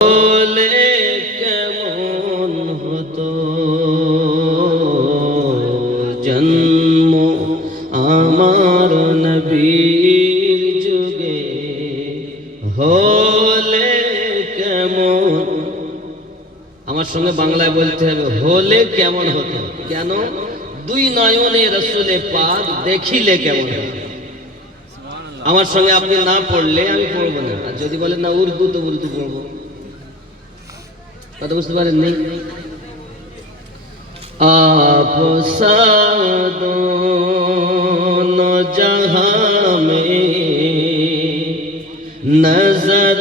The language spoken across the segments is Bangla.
বলে কেমন হতো জন্ম আমার নবীর যুগে, হলে কেমন, আমার সঙ্গে বাংলায় বলতে হবে, হলে কেমন হতো। কেন? দুই নয়নে রসুলে পাক দেখিলে কেমন হতো। আমার সঙ্গে আপনি না পড়লে আমি পড়বো না, আর যদি বলেন না উর্দু তো উর্দু পড়বো। কথা বুঝতে পারেন নেই? आप दोनों जहां में नजर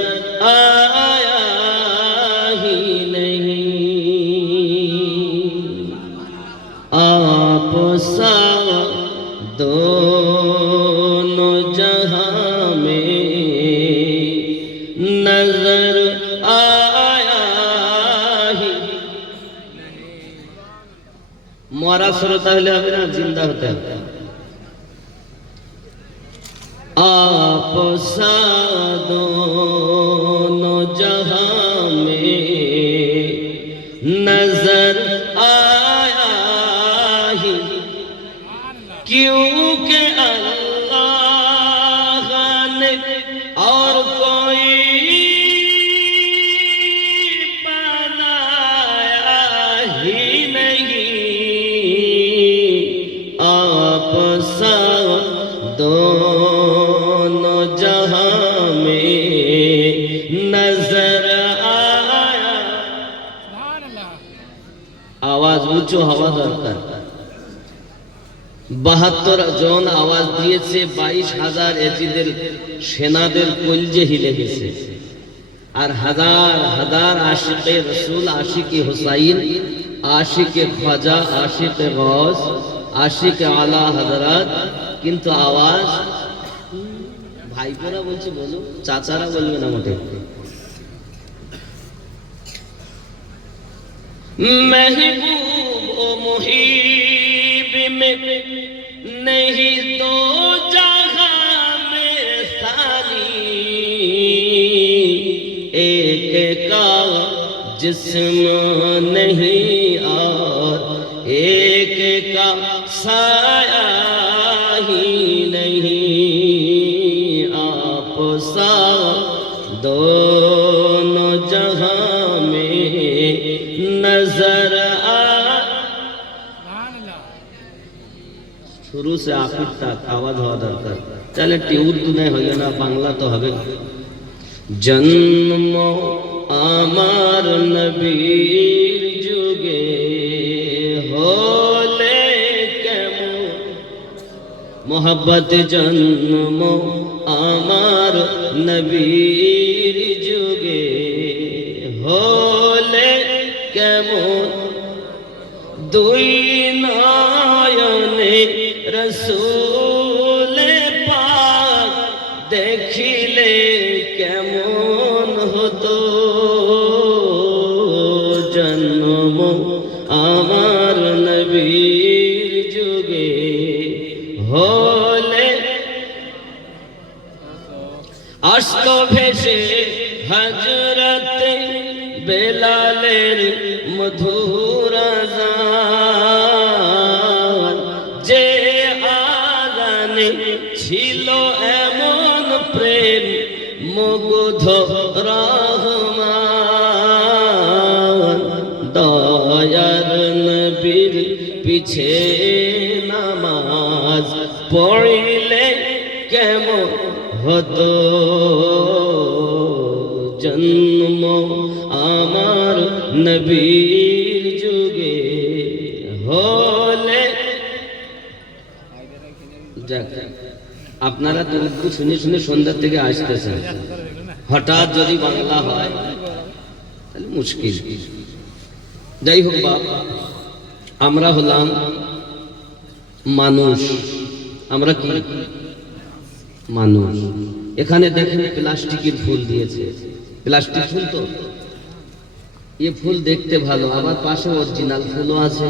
आया ही नहीं, आप दोनों जहां में नजर मरा श्रोता हले হবে না, जिंदा होते হবে। आप दोनों जहां में नजर आया ही, क्योंकि अल्लाह ने और कोई बनाया ही नहीं, आप दोनों जहां में नजर आया। आवाज ऊंचो हवा दरकार। 72 জন আওয়াজ দিয়েছে, 22,000 এজিদের সেনাদের কলজে হিলে গেছে। আর হাজার হাজার আশিকে রসুল, আশিকে হুসাইন, আশিকে খাজা, আশিকে গৌস, আশিকে আলা হযরত, কিন্তু আওয়াজ ভাইপোরা বলছে, বলো চাচারা বলবে না মোটে। महबूब ओ मुहीब में नहीं तो जहां में सानी, एक का जिस्म नहीं और एक का साया ही नहीं, आप सा दोनों जहां में नजर आ। शुरू से आखिर तक आवाज हवा दरकार। चले उर्दू नहीं हो ना, बांग्ला तो হবে। जन्म আমার নবীর যুগে, হলে কেমন মোহাব্বত জন্ম আমার নবীর যুগে, হলে কেমন দুই নয়নে রসুলে পাক দেখিলে কেমন হতো জন্ম আমার নবীর যুগে, হলে আশক ভেসে হযরতে বেলালের মধুর আযান, যে আযানে ছিল এমন প্রেম মুগ্ধ রহমান, দয়ার নবীর পিছে নামাজ পড়িলে কেমন হতো জন্ম আমার নবীর যুগে, হলে। যাক, আপনারা তো উর্দু শুনে শুনে সন্ধ্যা থেকে আসতেছেন, হঠাৎ যদি বাংলা হয় তাহলে মুশকিল। যাই হোক বাপ, আমরা হলাম মানুষ। আমরা কি মানুষ? এখানে দেখেন প্লাস্টিকের ফুল দিয়েছে, প্লাস্টিক ফুল তো, ये ফুল দেখতে ভালো, আবার পাশে অরিজিনাল ফুলও আছে।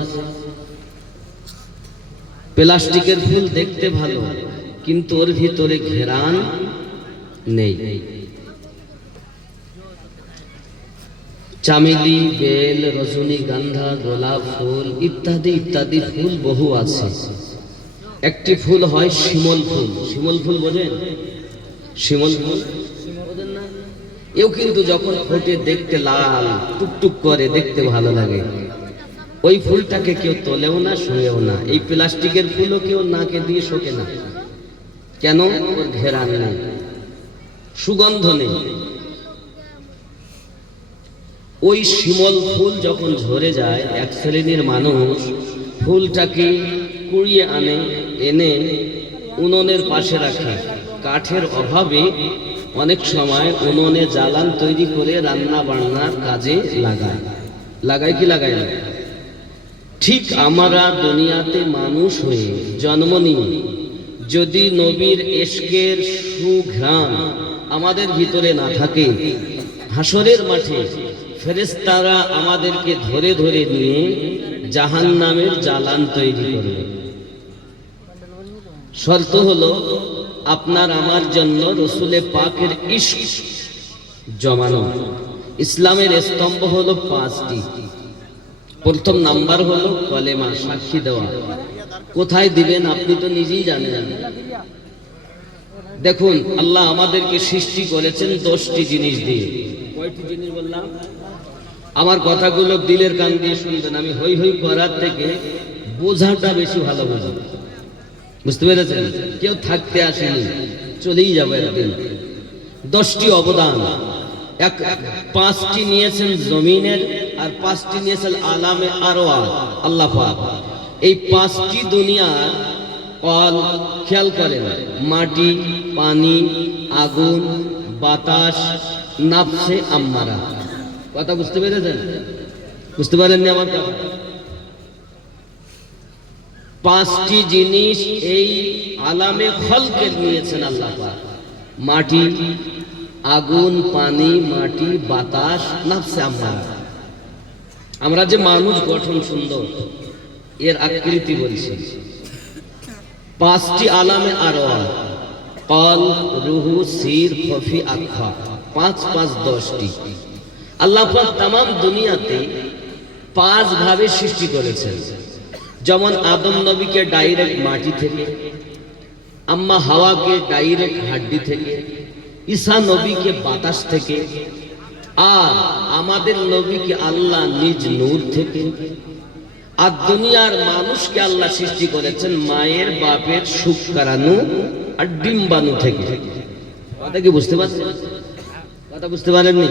প্লাস্টিকের ফুল দেখতে ভালো, কিন্তু ওর ভিতরে ঘেরান নেই। চামেলি, বেল, রজনীগন্ধা, গোলাপ ফুল ইত্যাদি ইত্যাদি ফুল বহু আছে। একটি ফুল হয় শিমল ফুল। শিমল ফুল বোঝেন? শিমল ফুল বোঝেন না? এও কিন্তু যখন ফোটে দেখতে লাল টুকটুক করে, দেখতে ভালো লাগে। ওই ফুলটাকে কেউ তোলেও না, শুয়েও না। এই প্লাস্টিকের ফুলও কেউ নাকে দিয়ে শোকে না। কেন? ওর ঘেরান নেই, সুগন্ধ নেই। ওই শিমল ফুল যখন ঝরে যায়, এক শ্রেণীর মানুষ ফুলটাকে কুড়িয়ে আনে, এনে উনুনের পাশে রাখে। কাঠের অভাবে অনেক সময় উনুনে জ্বালান তৈরি করে রান্না বান্নার কাজে লাগায় কি লাগায় না? ঠিক আমরা দুনিয়াতে মানুষ হয়ে জন্ম নিয়ে যদি নবীর ইশকের সুঘ্রাণ আমাদের ভিতরে না থাকে, হাসরের মাঠে ফেরেশতারা আমাদেরকে ধরে ধরে নিয়ে জাহান্নামের জ্বালান তৈরি করবে। শর্ত হলো আপনার আমার জন্য রসুলে পাকের ইশক জমানো। ইসলামের স্তম্ভ হলো 5টি। প্রথম নাম্বার হলো কলেমা, সাক্ষী দেওয়া। কোথায় দিবেন আপনি তো নিজেই জানেন। দেখুন, আল্লাহ আমাদেরকে সৃষ্টি করেছেন 10টি জিনিস দিয়ে। কয়টি জিনিস বললাম? আমার কথাগুলো দিলের কান দিয়ে শুনবেন। আমি হই হই করার থেকে বোঝাটা বেশি ভালো বোঝা। বুঝতে পেরেছেন? কেউ থাকতে আসেনি, চলেই যাবে একদিন। 10টি অবদান। 5টি নিয়েছেন জমিনের, আর 5টি নিয়েছেন আলামে আরওয়াহ, আল্লাহ পাক। এই 5টি দুনিয়া কল, খেয়াল করেন, মাটি, পানি, আগুন, বাতাস, নাফসে আম্মারা। কথা বুঝতে পেরেছেন? বুঝতে পারেননি আমার কথা? 5টি জিনিস এই আলামে খলকের নিয়েছেন আল্লাহ পাক। মাটি, আগুন, পানি, মাটি, বাতাস, নাফসে আম্মারা। আমরা যে মানুষ গঠন সুন্দর, এর আকৃতি বলছি। 5টি আলামে আরওয়াহ, কল, রুহু, সির, খফি, আখফা। 5 5 10টি। আল্লাহ পাক তামাম দুনিয়াতে 5 ভাবে সৃষ্টি করেছেন। যেমন আদম নবীকে ডাইরেক্ট মাটি থেকে, আম্মা হাওয়াকে ডাইরেক্ট হাড্ডি থেকে, ঈসা নবীকে বাতাস থেকে, আর আমাদের নবীকে আল্লাহ নিজ নূর থেকে। আর দুনিয়ার মানুষকে আল্লাহ সৃষ্টি করেছেন মায়ের বাপের শুক্রাণু আর ডিম্বাণু থেকে। কথা কি বুঝতে পারছেন? কথা বুঝতে পারেননি?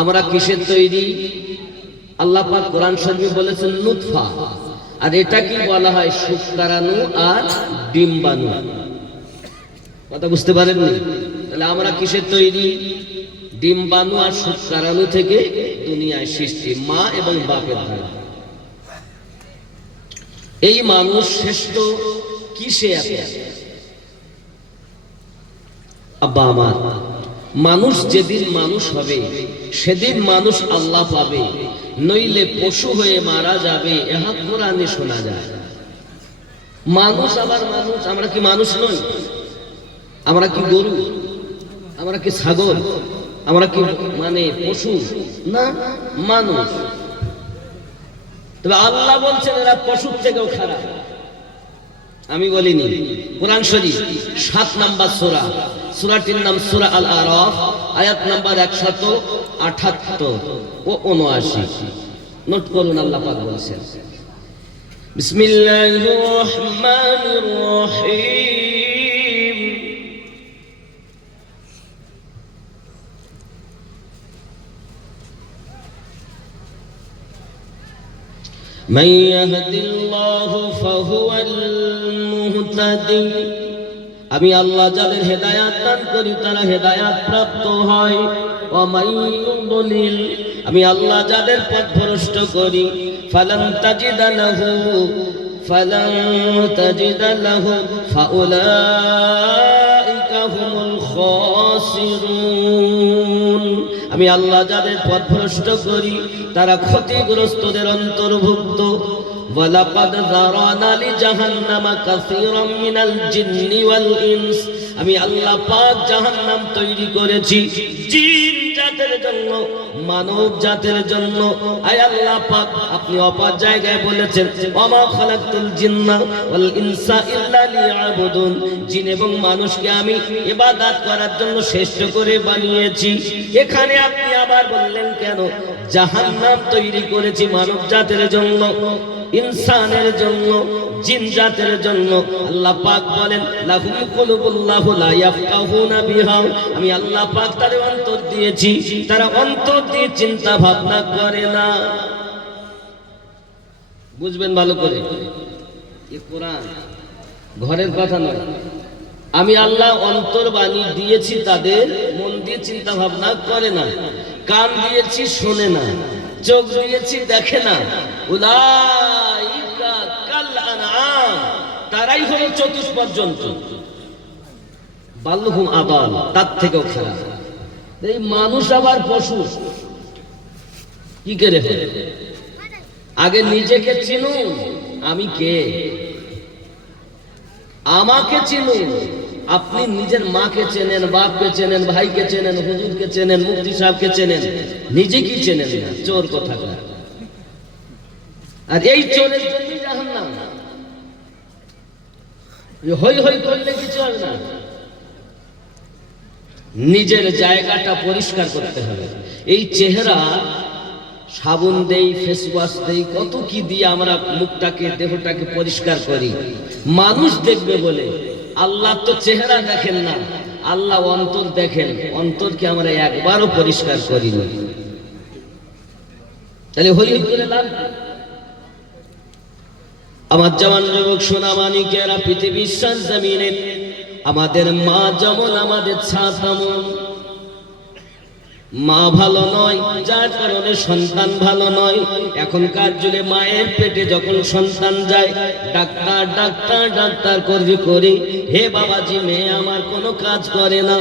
আমরা কিসের তৈরি? আল্লাহ পাক কোরআন শরীফে বলেছেন নুতফা, আর এটা কি বলা হয়? শুক্রাণু আর ডিম্বাণু। কথা বুঝতে পারেননি? তাহলে আমরা কিসের তৈরি? ডিম্বাণু আর শুক্রাণু থেকে দুনিয়ায় সৃষ্টি, মা এবং বাপের দ্বারা। এই মানুষ শ্রেষ্ঠ কিসে? আব্বা আমার, মানুষ যেদিন মানুষ হবে সেদিন মানুষ আল্লাহ পাবে, নইলে পশু হয়ে মারা যাবে। ইহা কোরআনে শোনা যায়। মানুষ আবার মানুষ। আমরা কি মানুষ নই? আমরা কি গরু? আমরা কি ছাগল? আমরা কি মানে পশু না? মানুষ। তবে আল্লাহ বলছেন এরা পশুর থেকেও খারাপ। আমি বলিনি। কোরআন শরীফ 7 নম্বর সূরা, সূরাটির নাম সূরা আল আরাফ, আয়াত নাম্বার 178 ও 79। নোট করুন, আল্লাহ পাক বলছেন, বিসমিল্লাহির রহমানির রহিম, মান ইয়াহদিল্লাহু ফাহুয়াল মুহতাদি। আমি আল্লাহ যাদের হেদায়াত দান করি তারা হেদায়াত প্রাপ্ত হয়। ওয়া মান ইউদ্লিল, আমি আল্লাহ যাদের পথভ্রষ্ট করি ফালান তাজিদা লাহু ফাউলাইকা হুমুল খাসিরুন। আমি আল্লাহ যাদের পথভ্রষ্ট করি তারা ক্ষতিগ্রস্তদের অন্তর্ভুক্ত। ওয়ালাকাদ যারানা লিজাহান্নামা কাসীরাম মিনাল জিন্নি ওয়াল ইনস। আমি আল্লাহ পাক জাহান্নাম তৈরি করেছি জিন জাতের জন্য, মানব জাতের জন্য। আয় আল্লাহ পাক, আপনি অপর জায়গায় বলেছেন ওয়ামা খালাকতুল জিন্না ওয়াল ইনসা ইল্লা লিয়াবুদুন, জিন এবং মানুষকে আমি ইবাদত করার জন্য শ্রেষ্ঠ করে বানিয়েছি। এখানে আপনি আবার বললেন কেন জাহান্নাম তৈরি করেছি মানব জাতের জন্য, ইনসানের জন্য, জিন জাতের জন্য। আল্লাহ পাক বলেন লাহুম কুলুবুল্লাহু লা ইয়াফকাহুনা বিহা, আমি আল্লাহ পাক তাদের অন্তর দিয়েছি, তারা অন্তর দিয়ে চিন্তা ভাবনা করে না। বুঝবেন ভালো করে, এই কোরআন ঘরের কথা নয়। আমি আল্লাহ অন্তর বানিয়ে দিয়েছি, তাদের মন দিয়ে চিন্তা ভাবনা করে না, কান দিয়েছি শোনে না, চোখ দিয়েছি দেখে না। উলাইকা কাল আনআম, তারাই হলো চতুষ্পদ জন্তু, বালহুম আদাল, তার থেকেও খারাপ। এই মানুষ আবার পশু কি করে হয়? আগে নিজেকে চিনুন, আমি কে, আমাকে চিনুন। আপনি নিজের মাকে চেনেন, বাপকে চেনেন, ভাইকে চেনেন, হুজুরকে চেনেন, মুফতি সাহেবকে চেনেন, নিজে কি চেনেন না? চোর কোথাকার। আর এই চোরের জন্যই জাহান্নাম। হই হই করলে কিছু হবে না, নিজের জায়গাটা পরিষ্কার করতে হবে। এই চেহারা সাবুন দেই, ফেস ওয়াশ দেই, কত কি দিয়ে আমরা মুখটাকে, দেহটাকে পরিষ্কার করি মানুষ দেখবে বলে। আল্লাহ তো চেহারা দেখেন না, আল্লাহ অন্তর দেখেন। অন্তরকে আমরা একবারও পরিষ্কার করিনি, তাহলে হই হই করে লাভ। আমার জওয়ান যুবক সোনা মানিকেরা, পৃথিবীর জমিনে আমাদের মা যেমন আমাদের ছাদ তেমন। মা ভালো নয়, যার কারণে সন্তান ভালো নয়। এখনকার যুগে মায়ের পেটে যখন সন্তান যায়, ডাক্তার ডাক্তার ডাক্তার করি, হে বাবাজি মেয়ে আমার কোনো কাজ করে না।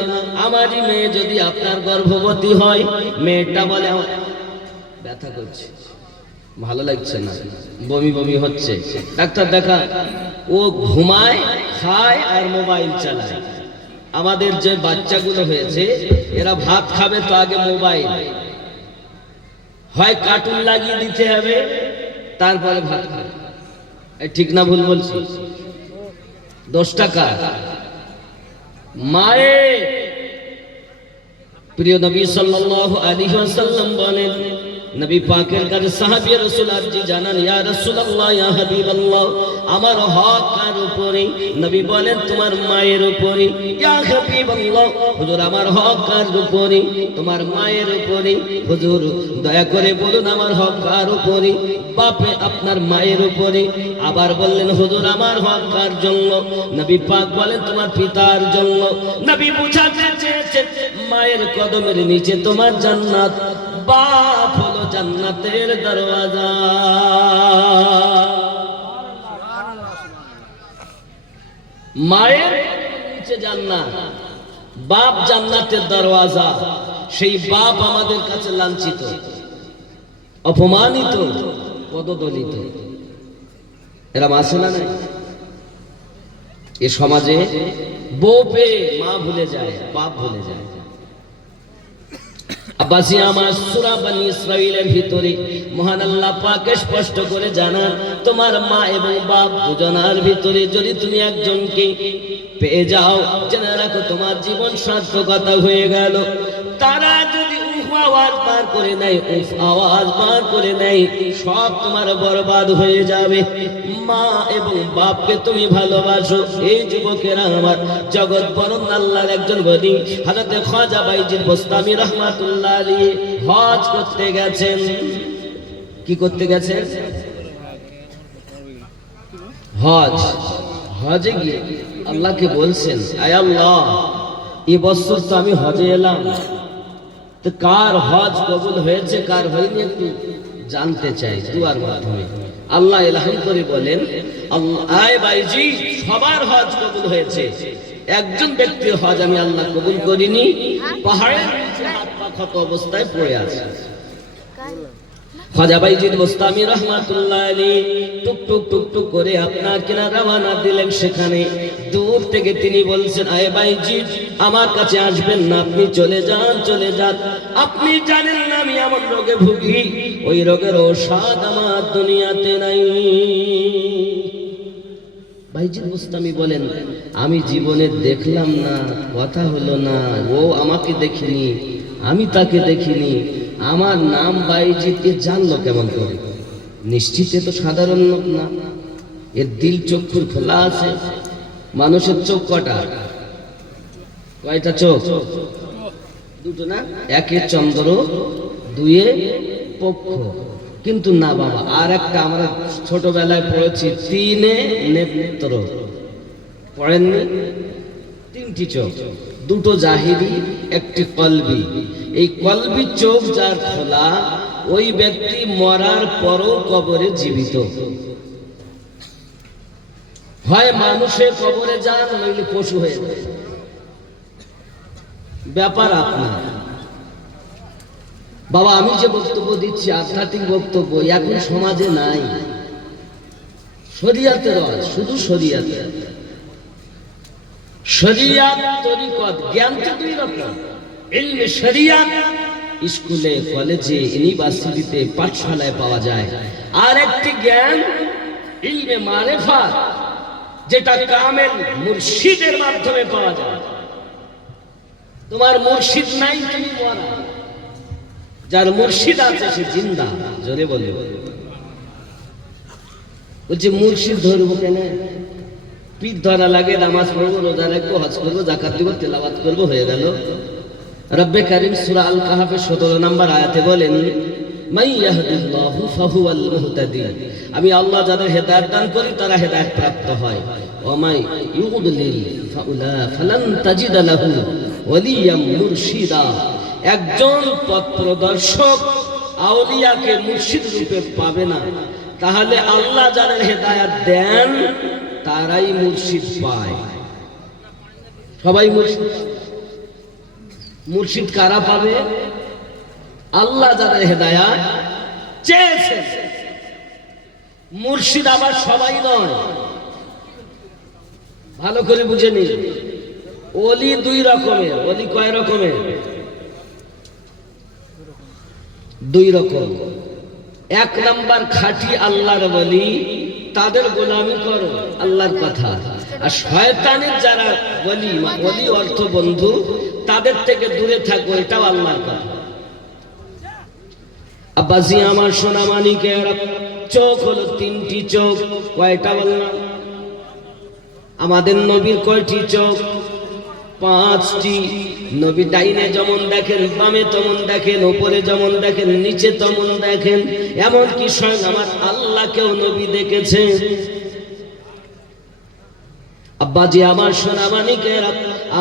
আমারই মেয়ে যদি আপনার গর্ভবতী হয়, মেয়েটা বলে ব্যথা করছে, ভালো লাগছে না, বমি বমি হচ্ছে, ডাক্তার দেখা। ও ঘুমায়, খায় আর মোবাইল চালায়। আমাদের যে বাচ্চাগুলো হয়েছে, এরা ভাত খাবে তো আগে মোবাইল, হয় কার্টুন লাগিয়ে দিতে হবে, তারপরে ভাত খাবে। ঠিক না ভুল বলছি? 10 টাকা মায়ের। প্রিয় নবী সাল্লাল্লাহু আলাইহি ওয়াসাল্লাম বলেন, নবী পাকের কাছে সাহাবী রাসূল আরজি জানান, ইয়া রাসূলুল্লাহ, ইয়া হাবিবাল্লাহ, আমার হক কার উপরে? নবী বলেন তোমার মায়ের উপরে। ইয়া হাবিবাল্লাহ, হুজুর আমার হক কার উপরে? তোমার মায়ের উপরে। হুজুর দয়া করে বলুন আমার হক কার উপরে? বাপে আপনার মায়ের উপরে। আবার বললেন হুজুর আমার হক কার জন্য? নবী পাক বলেন তোমার পিতার জন্য। নবী বুঝাতে চেয়েছেন মায়ের কদমের নিচে তোমার জান্নাত, বাপ হলো জান্নাতের দরওয়াজা। মায়ের নিচে জান্নাত, বাপ জান্নাতের দরওয়াজা। সেই বাপ আমাদের কাছে লাঞ্ছিত, অপমানিত, পদদলিত। এরা আছে না নাই? এ সমাজে বউ পেয়ে মা ভুলে যায়, বাপ ভুলে যায়। আব্বাসি আমার সূরা বনী ইসরাঈলের ভিতরে মহান আল্লাহ পাক স্পষ্ট করে জানান, তোমার মা এবং বাপ দুজনার ভিতরে যদি তুমি একজনকে পেয়ে যাও, জেনে রাখো তোমার জীবন সার্থকতা হয়ে গেল। তারা যদি উফ আওয়াজ বার করে নেয়, উফ আওয়াজ বার করে নেয়, সব তোমার বরবাদ হয়ে যাবে। মা এবং বাপকে তুমি ভালোবাসো। এই যুবকেরা আমার, জগৎ বরণ আল্লাহর একজন বলি হযরত খাজা বাইজিদ বোস্তামি রাহমাতুল্লাহ আলাইহি হজ করতে গেছেন। কি করতে গেছেন? হজ। হজে গিয়ে আল্লাহকে বলছেন, আয় আল্লাহ, এই বছর তো আমি হজে এলাম, তো কার হজ কবুল হয়েছে কার হয়নি একটু জানতে চাই দুয়ার মাধ্যমে। আল্লাহ ইলহাম করে বলেন, আয় বাইজি, সবার হজ কবুল হয়েছে, একজন ব্যক্তির হজ আমি আল্লাহ কবুল করিনি, পাহাড়ের নিচে হাত পা ক্ষত অবস্থায় পড়ে আছে। খাজা বাইজিদ বোস্তামি রহমাতুল্লাহ আলাইহি টুক টুক টুক টুক করে আপনার কিনা রওনা দিলেন। সেখানে দূর থেকে তিনি বলছেন, আয় বাইজিদ আমার কাছে আসবেন না, আপনি চলে যান, চলে যান। আপনি জানেন না আমি এমন রোগে ভুগি, ওই রোগের ঔষধ আমার দুনিয়াতে নাই। বাইজিদ বোস্তামি বলেন, আমি জীবনে দেখলাম না, কথা হলো না, ও আমাকে দেখিনি, আমি তাকে দেখিনি, আমার নাম বাইজিদ এ জানলো কেমন করে? নিশ্চিত এ তো সাধারণ লোক না, এর দিল চক্ষুর খোলা আছে। মানুষের চোখ কটা? কয়টা চোখ? দুটো না? একে চন্দ্র, দুয়ে পক্ষ। কিন্তু না বাবা, আর একটা আমরা ছোটবেলায় পড়েছি, তিনে নেত্র। পড়েননি? তিনটি চোখ, দুটো জাহিরি, একটি কলবি। এই কলবি চোখ যার খোলা, ওই ব্যক্তি মরার পরও কবরে জীবিত। হয় মানুষের কবরে যান, নইলে পশু হয়ে যায়। ব্যাপার আপনার। বাবা আমি যে বক্তব্য দিচ্ছি আধ্যাত্মিক বক্তব্য, এখন সমাজে নাই। শরিয়াতের রস, শুধু শরিয়াতে। শরিয়াত তরিকত, জ্ঞান তো দুই রকম। ইলমে শরিয়াত স্কুলে, কলেজে, ইউনিভার্সিটিতে, পাঠশালায় পাওয়া যায়। আর একটি জ্ঞান ইলমে মারিফাত, যেটা কামেল মুর্শিদের মাধ্যমে পাওয়া যায়। তোমার মুর্শিদ নাই, তুমি মরা। যার মুর্শিদ আছে সে জিন্দা। জোরে বলে বলছে মুর্শিদ ধরবো কেন? পীর ধরা লাগে, নামাজ পড়বো, রোজা রাখবো, হজ করবো, যাকাত দিব, তেলাওয়াত করবো, হয়ে গেল। রব্বে কারীম সূরা আল কাহাফের 17 নম্বর আয়াতে বলেন, মান ইয়াহদিল্লাহু ফাহুয়াল মুহতাদি। আমি আল্লাহ যাদের হেদায়েত দান করি তারা হেদায়েত প্রাপ্ত হয়। ওয়া মান ইউদ্লিল ফালান তাজিদা লাহু ওয়ালিয়াম মুরশিদা। একজন পথ প্রদর্শক আউলিয়াকে মুর্শিদ রূপে পাবে না। তাহলে আল্লাহ যাদের হেদায়েত দেন তারাই মুর্শিদ পায়। সবাই মুর্শিদ। মুর্শিদ কারা পাবে? আল্লাহ যাদের হেদায়েত চেয়েছেন। মুর্শিদ আবার সবাই নয়, ভালো করে বুঝে নিন। ওলি দুই রকমের। ওলি কয় রকমের? দুই রকম। এক নাম্বার খাঁটি আল্লাহর ওলি, তাদের গোলামি করো, আল্লাহর কথা। আর শয়তানের যারা ওলি, ওলি অর্থ বন্ধু, তাদের থেকে দূরে থাকো, এটাও আল্লাহর কথা। আব্বাজি আমার সোনা মানিকের, চোখ হলো তিনটি চোখ। কয়টা বললাম? আমাদের নবীর কয়টি চোখ? 5টি। নবী ডাইনে যেমন দেখেন, বামে তেমন দেখেন, উপরে যেমন দেখেন, নিচে তেমন দেখেন। এমনকি স্বয়ং আমার আল্লাহকেও নবী দেখেছেন। আব্বাজি আমার সোনা মানিকেরা,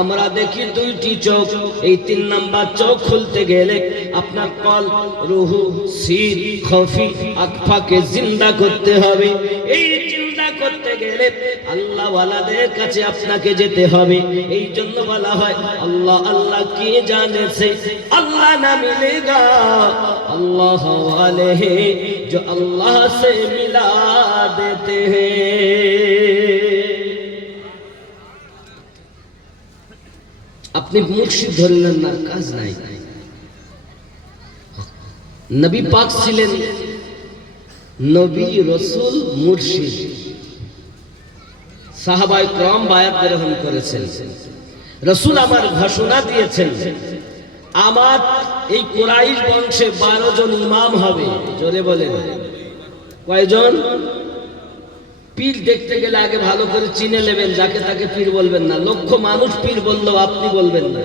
আমরা দেখি দুইটি চোখ। এই 3 নাম্বার চোখ খুলতে গেলে আপনার কল, রুহু, সির, খফি, আকফাকে জিন্দা করতে হবে। এই জিন্দা করতে গেলে আল্লাহ ওয়ালাদের কাছে আপনাকে যেতে হবে। এই জন্য বলা হয় আল্লাহ আল্লাহ কে জানেছে, আল্লাহ না মিলেগা আল্লাহ ওয়ালে হে जो अल्लाह से मिला देते हैं। আপনি মুর্শিদ ধরলেন না, কাজ নাই। নবী পাক ছিলেন নবী, রাসূল, মুর্শিদ। সাহাবায়ে কেরাম বায়াত গ্রহণ করেছেন। রাসূল আমার ঘোষণা দিয়েছেন, আমার এই কুরাইশ বংশে 12 জন ইমাম হবে। জোরে বলেন কয়জন? পীর দেখতে গেলে আগে ভালো করে চিনে নেবেন, যাকে তাকে পীর বলবেন না। লক্ষ মানুষ পীর বললেও আপনি বলবেন না।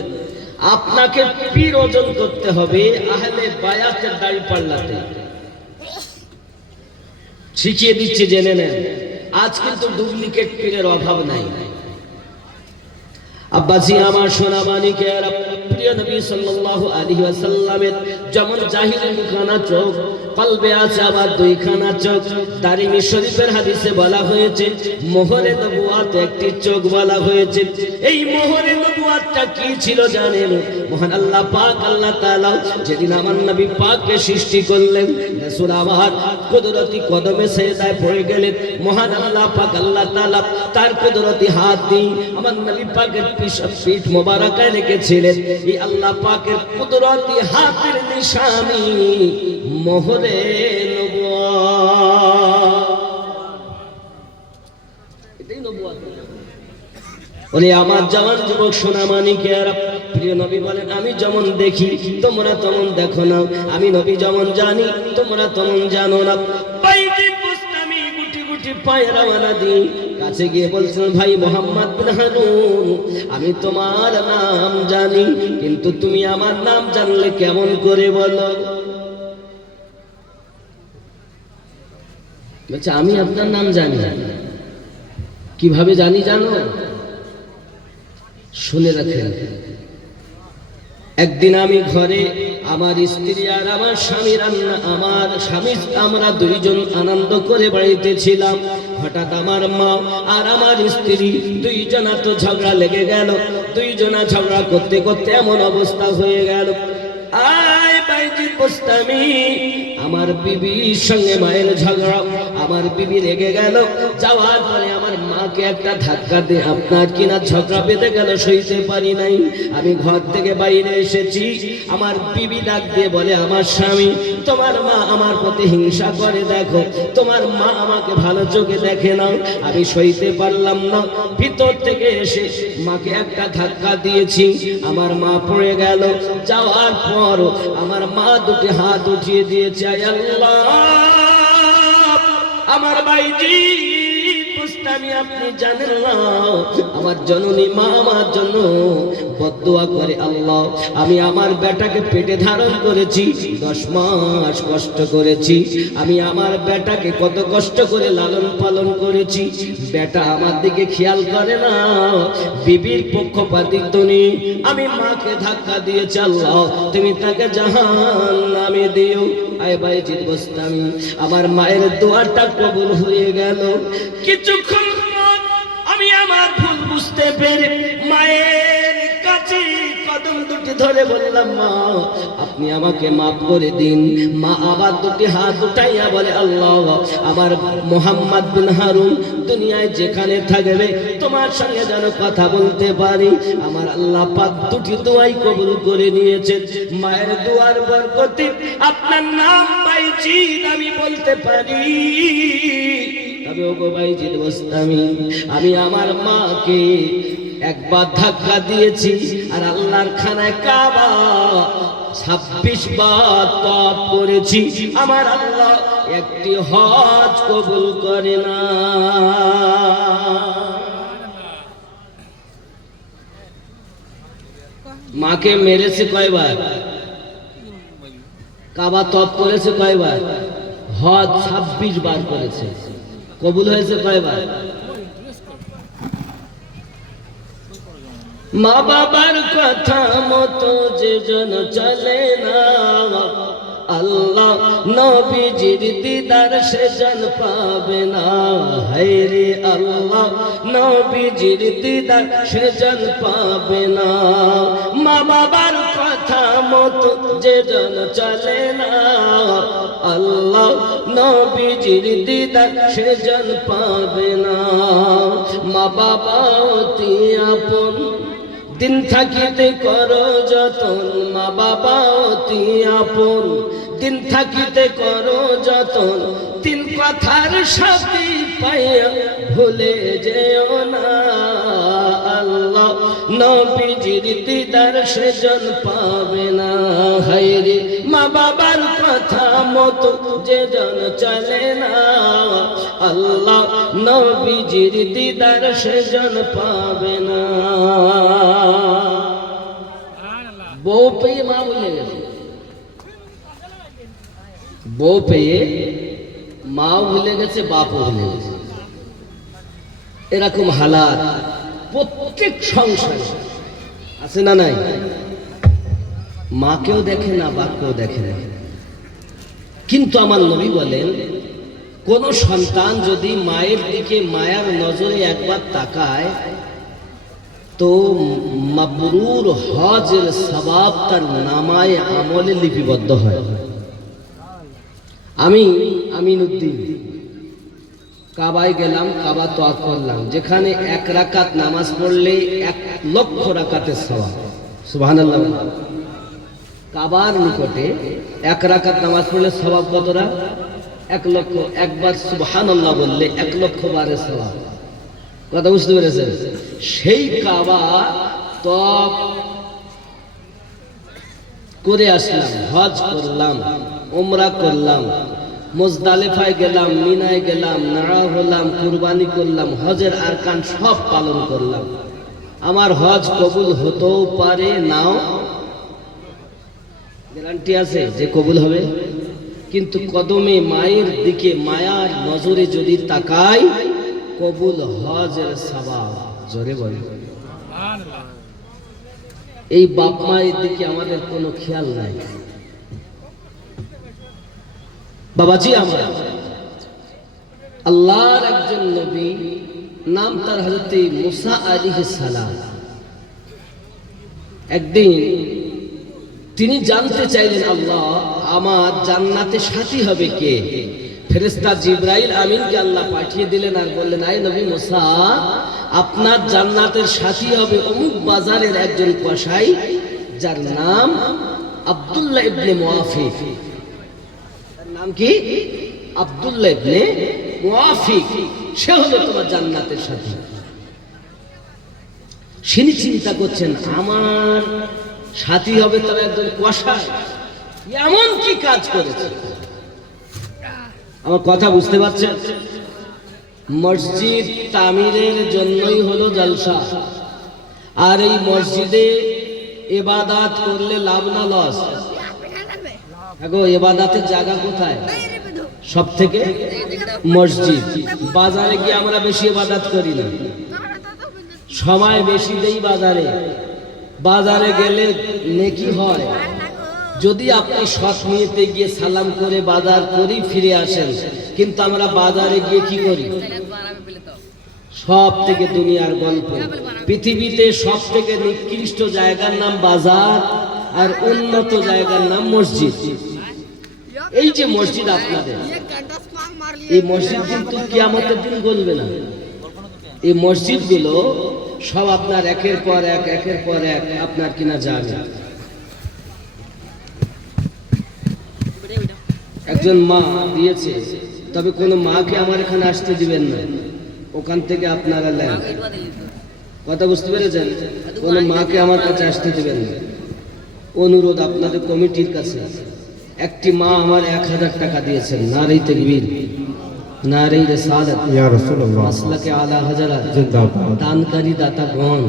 আপনাকে পীর ওজন করতে হবে আহলে বায়াতের দাড়ি পাল্লাতে। শিখিয়ে দিচ্ছে, জেনে নেন। আজ কিন্তু ডুপ্লিকেট পীরের অভাব নাই। আব্বাসি আমার সোনা মানিকের, প্রিয় নবী সাল্লাল্লাহু আলাইহি ওয়াসাল্লামের যেমন জাহিরের দুখানা চোখ, কলবে আছে আবার দুইখানা চোখ। দারিমি শরীফের হাদিসে বলা হয়েছে মোহরে নবুয়াত একটি চোখ বলা হয়েছে। এই মোহরে নবুয়াতটা কি ছিল জানেন? মহান আল্লাহ পাক আল্লাহ তাআলা যেদিন আমার নবী পাককে সৃষ্টি করলেন, রাসূল আমার কুদরতি কদমে সেজদায় পড়ে গেলেন। মহান আল্লাহ পাক আল্লাহ তাআলা তার কুদরতি হাত দিয়ে আমার নবী পাকের পিঠ মোবারকায় রেখেছিলেন। এই আল্লাহ পাকের কুদরতি হাতের নিশানি মোহরে নবুয়াত। এটাই নবুয়াত। ওরে আমার জওয়ান যুবক সোনামানিকেরা, প্রিয় নবী বলেন আমি যেমন দেখি তোমরা তেমন দেখো না, আমি নবী যেমন জানি তোমরা তেমন জানো না। বাইজিদ বুস্তামি গুটি গুটি পায়ে রওনা দিই। কাছে গিয়ে বলছেন ভাই মোহাম্মদ বিন হারুন, আমি তোমার নাম জানি, কিন্তু তুমি আমার নাম জানলে কেমন করে বলো? বলছে আমি আপনার নাম জানি। কিভাবে জানি জানো? শুনে রাখেন। একদিন আমি ঘরে আমার স্ত্রী আর আমার স্বামী আমরা দুইজন আনন্দ করে বাড়িতে ছিলাম। হঠাৎ আমার মা আর আমার স্ত্রী দুইজনা তো ঝগড়া লেগে গেল। দুইজনা ঝগড়া করতে করতে এমন অবস্থা হয়ে গেল, আয় বাইজিদ বুস্তামি আমার বিবির সঙ্গে মায়ের ঝগড়া। আমার বিবি রেগে গেল, যাওয়ার পরে আমার মাকে একটা ধাক্কা দিয়ে আপনার কিনা ঝগড়া বেঁধে গেল, সইতে পারি নাই। আমি ঘর থেকে বাইরে এসেছি, আমার বিবি ডাক দিয়ে বলে আমার স্বামী তোমার মা আমার প্রতি হিংসা করে, দেখো তোমার মা আমাকে ভালো চোখে দেখে না। আমি সইতে পারলাম না, ভিতর থেকে এসে মাকে একটা ধাক্কা দিয়েছি, আমার মা পড়ে গেল। যাওয়ার পর আমার মা দুটি হাত উঠিয়ে দিয়েছে, আয় আল্লাহ আমার বাইজিদ বুস্তামি আপনি জানেন না আমার জননী মা আমার জন্য বদদুয়া করে। আল্লাহ আমি আমার বেটাকে পেটে ধারণ করেছি, 10 মাস কষ্ট করেছি, আমি আমার বেটাকে কত কষ্ট করে লালন পালন করেছি, বেটা আমার দিকে খেয়াল করে না, বিবির পক্ষপাতিত্ব নেই, আমি মাকে ধাক্কা দিয়েছি, আল্লাহ তুমি তাকে জাহান্নামে দিও। আয় বাইজিদ বুস্তামি আমার মায়ের দোয়াটা কবুল হয়ে গেল। কিছুক্ষণ পর আমি আমার ভুল বুঝতে পেরে মায়ের কাছে কদম দুটি ধরে বললাম মা আপনি আমাকে মাফ করে দিন। মা আবার দুটি হাত উঠাইয়া বলে আল্লাহ আমার মোহাম্মদ বিন হারুন দুনিয়ায় যেখানে থাকবে তোমার সঙ্গে যেন কথা বলতে পারি। আমার আল্লাহ পাক দুটি দোয়াই কবুল করে নিয়েছেন। মায়ের দোয়ার বরকতে আপনার নাম বাইজিদ আমি বলতে পারি। তবে ওগো বাইজিদ বুস্তামি আমি আমার মাকে একবার ধাক্কা দিয়েছি আর আল্লাহর খানায় কাবা 26 বার তওয়াফ করেছি, আমার আল্লাহ একটি হজ কবুল করে না। মাকে মেরেছে কয়বার? কাবা তওয়াফ করেছে কয়বার? হজ 26 বার করেছে। কবুল হয়েছে কয়বার? মা বাবার কথা মতো যে জন চলে না, আল্লাহ নবীজির দিদার সে জন পাবে না। হায়রে আল্লাহ নবীজির দিদার সে জন পাবে না। মা বাবার কথা মতো যে জন চলে না, আল্লাহ নবীজির দিদার সে জন পাবে না। মা বাবা অতি আপন দিন থাকিতে করো যতন, মা বাবা অতি আপন দিন থাকিতে করো যতন, তিন কথার সাথে পাইয়া ভুলে যেও না। আল্লাহ নবীজির দিদার সেজন পাবে না। হায়রে মা বাবার কথা মতো যে জন চলে না, আল্লাহ নবীজির দিদার সেজন পাবে না। বউ পেয়ে মা ভুলে গেছে, বউ পেয়ে মাও ভুলে গেছে, বাপও ভুলে গেছে। এরকম হালাত প্রত্যেক সংসারে আছে না নাই? মাকেও দেখে না, বাপকেও দেখে না। কিন্তু আমার নবী বলেন, কোন সন্তান যদি মায়ের দিকে মায়ার নজরে একবার তাকায় তো মাবরুর হজের সওয়াব তার নামায় আমলে লিপিবদ্ধ হয়। আমি আমিনউদ্দিন কাবায় গেলাম, কাবা তোয়াফ করলাম, যেখানে 1 রাকাত নামাজ পড়লে 1 লক্ষ রাকাতের সওয়াব। সুবহানাল্লাহ। কাবার নিকটে 1 রাকাত নামাজ পড়লে সওয়াব কতটা? 1 লক্ষ। একবার সুবহানাল্লাহ বললে 1 লক্ষ বারের সওয়াব। কথা বুঝতে পেরেছেন? সেই কাবা তোয়াফ করে আসলাম, হজ করলাম, উমরা করলাম, মুজদালিফায় গেলাম, মিনায় গেলাম, নাড়া হলাম, কুরবানি করলাম, হজের আরকান সব পালন করলাম। আমার হজ কবুল হতেও পারে, নাও গ্যারান্টি আছে যে কবুল হবে। কিন্তু কদমে মায়ের দিকে মায়ার নজরে যদি তাকাই, কবুল হজের সওয়াব। জোরে বলে। এই বাপ মায়ের দিকে আমাদের কোনো খেয়াল নাই। বাবাজি আমার, আল্লাহর একজন নবী, নাম তার হযরত মুসা আলাইহিস সালাম। একদিন তিনি জানতে চাইলেন, আল্লাহ আমার জান্নাতে সাথী হবে কে? ফেরেশতা জিবরাইল আমিনকে আল্লাহ পাঠিয়ে দিলেন আর বললেন, আয় নবী মুসা, আপনার জান্নাতের সাথী হবে অমুক বাজারের একজন কসাই, যার নাম আব্দুল্লাহ ইবনে মুআফিক। তার নাম কি? আব্দুল্লাহ ইবনে মুআফিক। সে হলো তোমার জান্নাতের সাথী। তিনি চিন্তা করছেন, আমার সাথী হবে তবে একজন কসাই, এমন কি কাজ করেছে? আমার কথা বুঝতে পারছেন? মসজিদ তামিরের জন্যই হলো জলসা। আর এই মসজিদে ইবাদত করলে লাভ না লস? দেখো ইবাদতের জায়গা কোথায়? সব থেকে মসজিদ। বাজারে গিয়ে আমরা বেশি ইবাদত করি না, সময় বেশি দেই বাজারে। বাজারে গেলে নেকি হয় যদি আপনি সৎ নিয়েতে গিয়ে সালাম করে বাজার করি ফিরে আসেন। কিন্তু আমরা বাজারে গিয়ে কি করি? সব থেকে দুনিয়ার গল্প। পৃথিবীতে সব থেকে নিকৃষ্ট জায়গার নাম বাজার, আর উন্নত জায়গার নাম মসজিদ। এই যে মসজিদ আপনাদের, এই মসজিদ কিন্তু কিয়ামতের দিন গলবে না। এই মসজিদগুলো সব আপনার একের পর এক আপনার কিনা যাবে। একজন মা দিয়েছে, তবে কোন মাকে আমার এখানে আসতে দিবেন না, ওখান থেকে আপনারা নেন। কথা বুঝতে পেরেছেন? কোন মাকে আমার কাছে আসতে দিবেন না। অনুরোধ আপনাদের কমিটির কাছে। একটি মা আমার 1000 টাকা দিয়েছেন। নারে তাকবীর, নারে রিসালাত, ইয়া রাসূলুল্লাহ, মাসলাকে আলা হযরত জিন্দাবাদ, দানকারী দাতাগণ,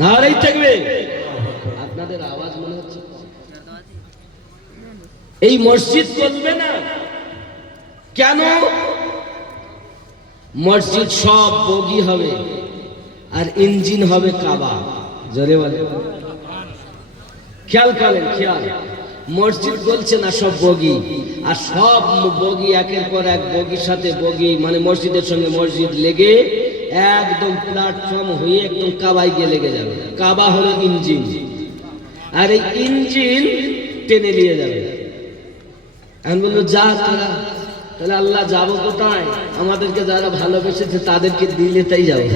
নারে তাকবীর। আপনাদের আওয়াজ মনে হচ্ছে এই মসজিদ চলবে না কেন? মসজিদ সব বগি হবে আর ইঞ্জিন হবে কাবা। জোরে বলে, খেয়াল করেন, খেয়াল। মসজিদ বলছে না সব বগি, আর সব বগি একের পর এক বগির সাথে বগি, মানে মসজিদের সঙ্গে মসজিদ লেগে একদম প্ল্যাটফর্ম হয়ে একদম কাবায় গিয়ে লেগে যাবে। কাবা হলো ইঞ্জিন, আর এই ইঞ্জিন টেনে নিয়ে যাবে। এখন বললো যা তোরা, তাহলে আল্লাহ যাবো কোথায়? আমাদেরকে যারা ভালোবেসেছে তাদেরকে দিলে তাই যাবো।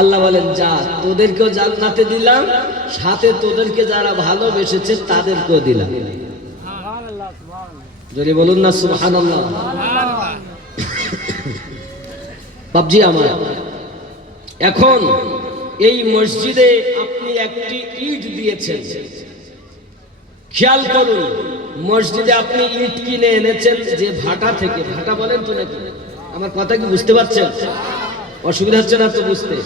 আল্লাহ বলেন, যা, তোদেরকেও জান্নাতে দিলাম, সাথে তোদেরকে যারা ভালোবেসেছে তাদেরকেও দিলাম। যদি বলুন না সুবহানাল্লাহ। বাবজি আমার, এখন এই মসজিদে আপনি একটি ইট দিয়েছেন, খেয়াল করুন। মসজিদে আপনি ইট কিনে এনেছেন যে ভাটা থেকে, ভাটা বলেন তো নাকি? আমার কথা কি বুঝতে পারছেন? অসুবিধা হচ্ছে না তো বুঝতে?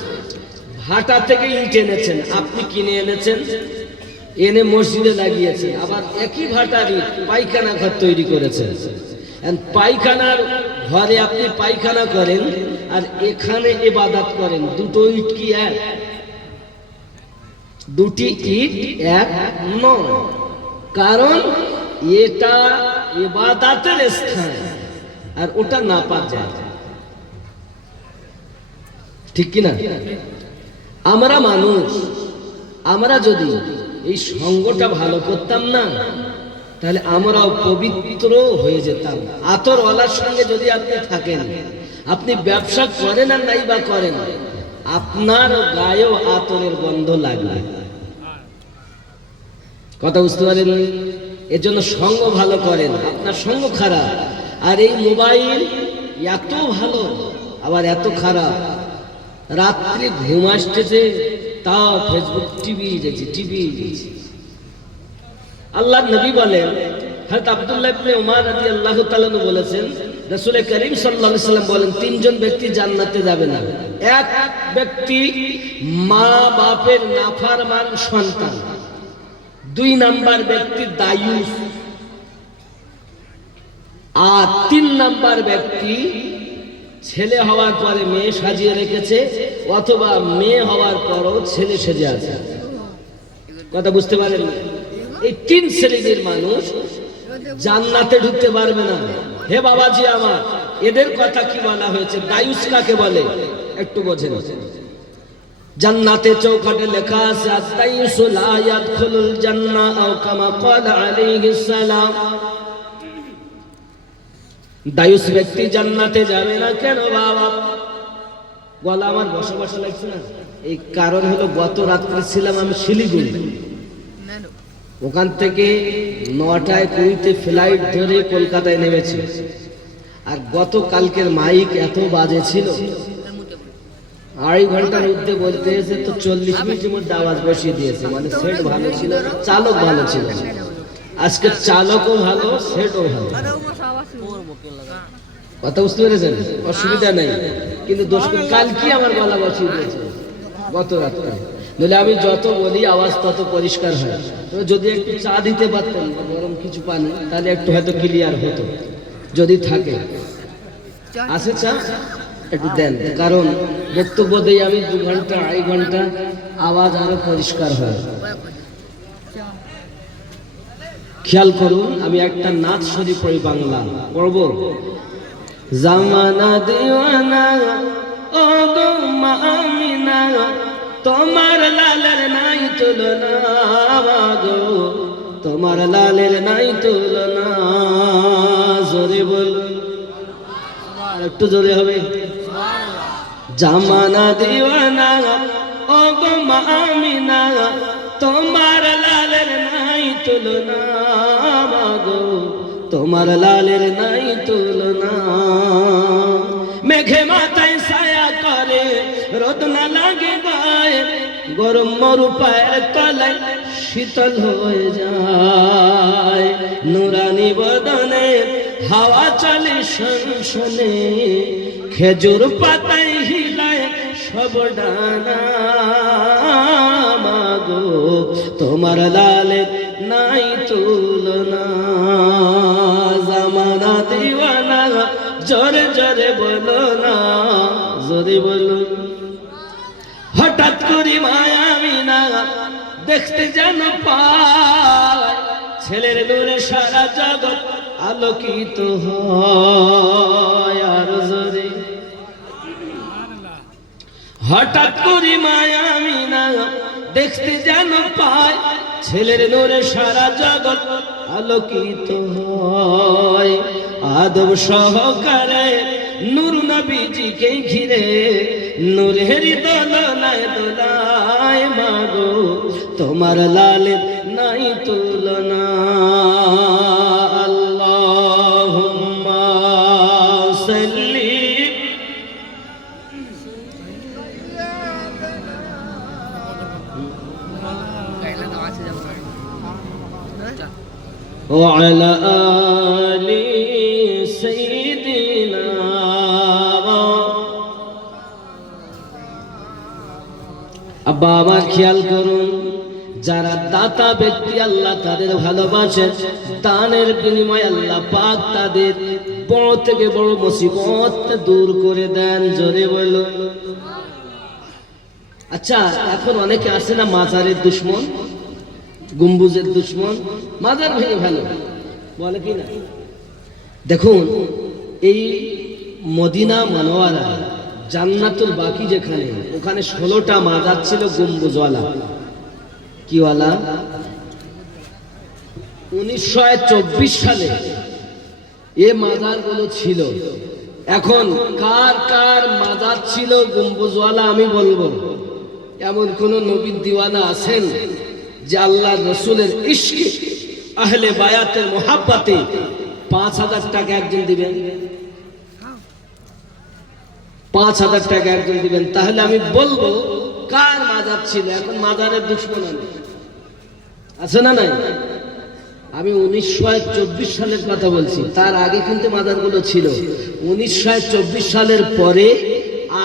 ভাটা থেকে ইট এনেছেন, আপনি কিনে এনেছেন, এনে মসজিদে লাগিয়েছেন। আবার একই ভাটার ইট পায়খানা ঘর তৈরি করেছেন। পায়খানার ঘরে আপনি পায়খানা করেন আর এখানে ইবাদত করেন, দুটো ইট কি এক? দুটি ইট এক নয়, কারণ এটা ইবাদতের স্থান আর ওটা নাপাক জায়গা, ঠিক কিনা? আমরা মানুষ, আমরা যদি এই সঙ্গটা ভালো করতাম না, তাহলে আমরাও পবিত্র হয়ে যেতাম। আতরওয়ালার সঙ্গে যদি আপনি থাকেন, আপনি ব্যবসা করেন আর নাই বা করেন, আপনার গায়েও আতরের গন্ধ লাগবে। কথা বুঝতে পারেন? এর জন্য সঙ্গ ভালো করেন। আপনার সঙ্গ খারাপ, আর এই মোবাইল এত ভালো আবার এত খারাপ। রাত্রি ঘুম আসতেছে, তাও ফেসবুক টিভি দেখছি। আল্লাহর নবী বলেন, হযরত আব্দুল্লাহ ইবনে উমর রাদিয়াল্লাহু তাআলা বলেছেন, রাসূল করিম সাল্লাল্লাহু আলাইহি ওয়াসাল্লাম বলেন, তিনজন ব্যক্তি জান্নাতে যাবে না। এক ব্যক্তি মা বাপের নাফরমান সন্তান, দুই নাম্বার ব্যক্তি দায়ুস, আর তিন নাম্বার ব্যক্তি ছেলে হওয়ার পরে মেয়ে সাজিয়ে রেখেছে, অথবা মেয়ে হওয়ার পরও ছেলে সেজে আছে। কথা বুঝতে পারেন? এই তিন শ্রেণীর মানুষ জান্নাতে ঢুকতে পারবে না। হে বাবাজি আমার, এদের কথা কি বলা হয়েছে? দায়ুস কাকে বলে একটু বোঝেন। জান্নাতে চৌকাঠে লেখা আছে, আত-তাইয়িসু লা ইয়াদখুলুল জান্নাহ আও কামা ক্বালা আলাইহিস সালাম। দায়ুস ব্যক্তি জান্নাতে যাবে না। কেন বাবা? বলা আমার বসবাস লাগছে না। এই কারণ হলো, গত রাত্রে ছিলাম আমি শিলিগুড়ি, ওখান থেকে 9টায় কুড়িতে ফ্লাইট ধরে কলকাতায় নেমেছি। আর গত কালকের মাইক এত বাজে ছিল, 2.5 ঘন্টার মধ্যে বলতে এসে তো 40 মিনিটের মধ্যে আওয়াজ বসিয়ে দিয়েছে। মানে সেট ভালো ছিল, চালক ভালো ছিল। আজকে চালকও ভালো, সেটও ভালো। কথা বুঝতে পেরেছেন? অসুবিধা নেই, কিন্তু দোষ কালকে আমার গলা বসিয়ে দিয়েছে গত রাত্রে। নইলে আমি যত বলি আওয়াজ তত পরিষ্কার হয়। যদি একটু চা দিতে পারতেন, গরম কিছু পানি, তাহলে একটু হয়তো ক্লিয়ার হতো, যদি থাকে। আছে চা একটু দেন, কারণ বক্তব্য দেই আমি 2 ঘন্টা 2.5 ঘন্টা, আওয়াজ আরো পরিষ্কার হয়। খেয়াল করুন, আমি একটা নাচ শরীফ পড়ি, বাংলা পড়ব। জামানা দিওয়ানা ও গো মা আমিনা, তোমার লালের নাই তুলনা গো, তোমার লালের নাই তুলনা। জোরে বল, একটু জোরে হবে। জামানা দিওয়ানা ও গো মা আমিনা, তোমার লালের নাই তুলনা গো, তোমার লালের নাই তুলনা। মেঘে মাথায় ছায়া করে, রোদ না লাগে গায়ে, গরম মরু পায়ের তলায় শীতল হয়ে যায়। নুরানি বদনে হাওয়া চলে শনশনে, খেজুর পাতায় হিলায় সব ডানা মাগো, তোমার লালের নাই তুলনা। জামানা দিওয়ানা, জোরে জোরে বলো না, জোরে বলো। হঠাৎ করে মায়া মিনা দেখতে যেন পায়, ছেলের নূরে সারা জগৎ আলোকিত হয়। আর জোরে, হঠাৎ করে মায়া মিনা দেখতে যেন পায়, ছেলের নূরে সারা জগৎ আলোকিত হয়। আদব সহকারে নূর নবীজিকে ঘিরে, নূরের দোলনায় দোলায় মাগো, তোমার লালের নাই তুলনা। আল্লাহুম্মা সাল্লি وعلى آل سيدنا। আব্বা আমার খেয়াল করুন, যারা দাতা ব্যক্তি আল্লাহ তাদের ভালোবাসেন, দানের বিনিময়ে আল্লাহ পাক তাদের বড় থেকে বড় মুসিবত দূর করে দেন। জোরে বলুন আচ্ছা, এখন অনেকে আছে না মাজারের দুশ্মন, গম্বুজের দুশ্মন, মাজার ভেঙে ভালো বলে কি না? দেখুন, এই মদিনা মনোয়ারা জান্নাতুল বাকি যেখানে, ওখানে 16টা মাজার ছিল গম্বুজওয়ালা। কিওয়ালা? 1924 সালে এ মাজারগুলো ছিল। এখন কার কার মাজার ছিল গম্বুজওয়ালা আমি বলবো। এমন কোন নবীর দিওয়ানা আছেন যে আল্লাহর রাসূলের ইশকে, আহলে বায়াতের মোহাব্বতে 5000 টাকা একজন দিবেন? 5000 টাকা একজন দিবেন, তাহলে আমি বলবো কার মাজার ছিল। এখন মাজারের দুশ্মন আছে না নাই? আমি 1924 সালের কথা বলছি, তার আগে কিন্তু মাজারগুলো ছিল। 1924 সালের পরে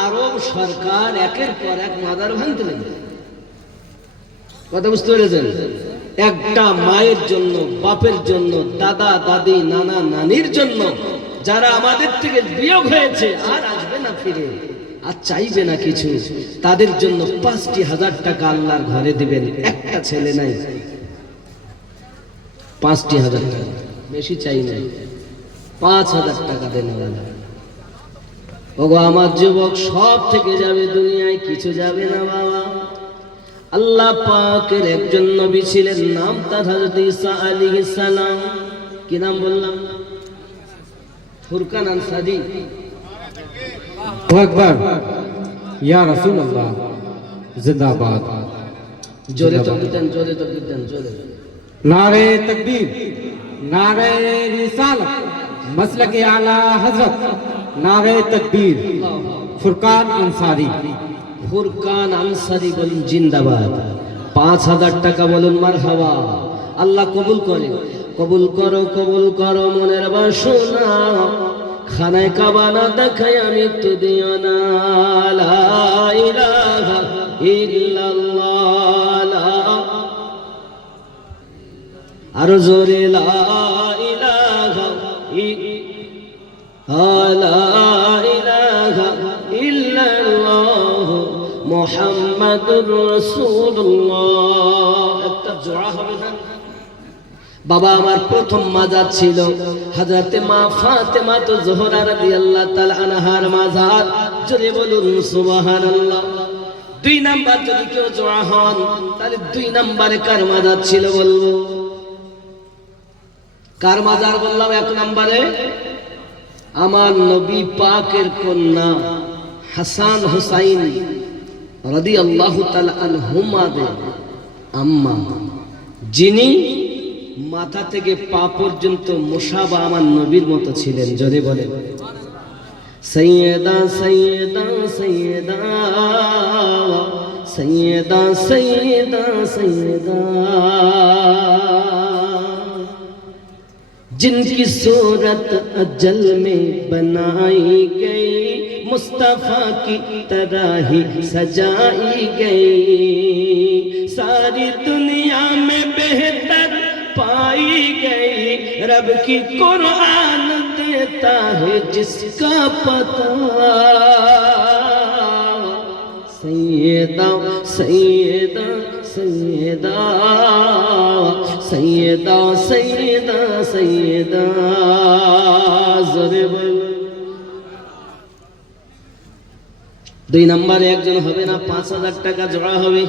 আরব সরকার একের পর এক মাজার ভাঙতে লাগলো। কথা বুঝতে পেরেছেন? একটা মায়ের জন্য, বাপের জন্য, দাদা দাদি, নানা নানির জন্য, যারা আমাদের থেকে বিয়োগ হয়েছে, আর আসবে না ফিরে, আর চাইবে না কিছু, তাদের জন্য 5000 টাকা আল্লাহর ঘরে দিবেন। একটা ছেলে নাই, 5000 টাকা, বেশি চাই নাই, 5000 টাকা দেন। ওগো আমার যুবক, সব থেকে যাবে দুনিয়ায়, কিছু যাবে না বাবা। আল্লাহ পাকের একজন নবী ছিলেন, নাম তার হযরত ঈসা আলাইহিস সালাম। কি নাম বললাম? ফুরকান আনসারী। আল্লাহু আকবার, ইয়া রাসূলুল্লাহ জিন্দাবাদ। জোরে তাকবীর দেন, জোরে তাকবীর দেন, জোরে। नारे तकबीर, नारे रिसालत, मसलक-ए आला हजरत, नारे तकबीर। फुरकान अंसारी। ফুরকান আনসারী বলুন জিন্দাবাদ। 5000 টাকা বলুন মারহাবা। আল্লাহ কবুল করে, কবুল করো, কবুল করো মনের বাসনা। খানায় কাবা না দেখায় আমি তো দিও না। লা ইলাহা ইল্লাল্লাহ, আর জোরে লা ইলাহা ইল্লাল্লাহ মুহাম্মাদুর রাসূলুল্লাহ। একটা জোড়া হবে না? বাবা আমার প্রথম মাজার ছিল হযরতে মা ফাতেমা তো জোহরা রাদিয়াল্লাহু তাআলা আনহার মাজার। জোরে বলুন সুবহানাল্লাহ। 2 নাম্বার যদি কেউ জোড়া হন, তাহলে 2 নম্বরে কার মাজার ছিল বলবো? কার মাজার বললাম? 1 নম্বরে আমার নবী পাকের কন্যা হাসান হুসাইন রাদিয়াল্লাহু তাআলা আনহুমাদের আম্মা, যিনি মাথা থেকে পা পর্যন্ত মুসাবা আমার নবীর মতো ছিলেন। জোরে বলেন সৈয়দা সৈয়দা সৈয়দা সৈয়দা সৈয়দা সৈয়দা, जिनकी सूरत अजल में बनाई गई, मुस्तफा की तरह ही सजाई गई। सारी दुनिया में बेहतर पाई गई, रब की कुरान देता है जिसका पता। सैयदा सैयदा सैयदा सैयदा सैयदा सैयदा, জোরে বল। 2 নম্বরে একজন হবে না, 5000 টাকা জোড়া হবে।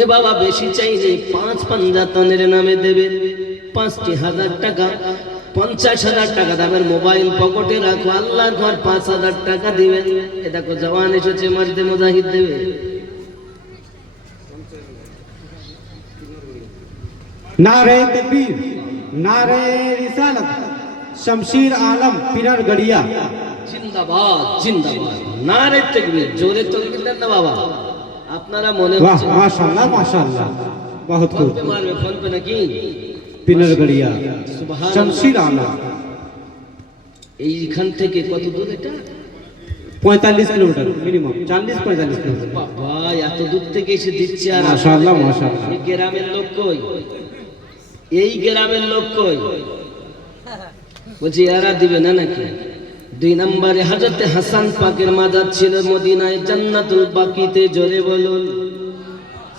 এ বাবা বেশি চাইলে 5 পাঞ্জাতনের নামে দেবে 5000 টাকা। 50000 টাকা দামের মোবাইল পকেটে রাখো, আল্লাহর ঘর 5000 টাকা দিবেন। এ দেখো জওয়ান এসেছে, মারতে মুজাহিদ দেবে। नारे तकबीर, नारे रिसालत, शमशीर आलम पिरर गड़िया। जिंदाबाद जिंदाबाद, नारे तकबीर। জোরে তাকবীর দেন না বাবা। আপনারা মনে वाह হচ্ছে माशाल्लाह माशाल्लाह, बहुत ফোন खूब। পে মারবে, ফোন পে নাকি? पिरर गड़िया, সুবহানাল্লাহ। शमशीर आलम। এইখান থেকে কত দূর এটা? 45 किलोमीटर मिनिमम, 40-45 किलोमीटर। বাবা এত দূর থেকে এসে দিচ্ছে। আর माशाल्लाह माशाल्लाह। এই গ্রামের লোক কই? এই গ্রামের লোক কই? বলছি এরা দিবে না নাকি? দুই নম্বরে হযরতে হাসান পাকের মাজার ছিল মদিনায় জান্নাতুল বাকিতে, জোরে বলুন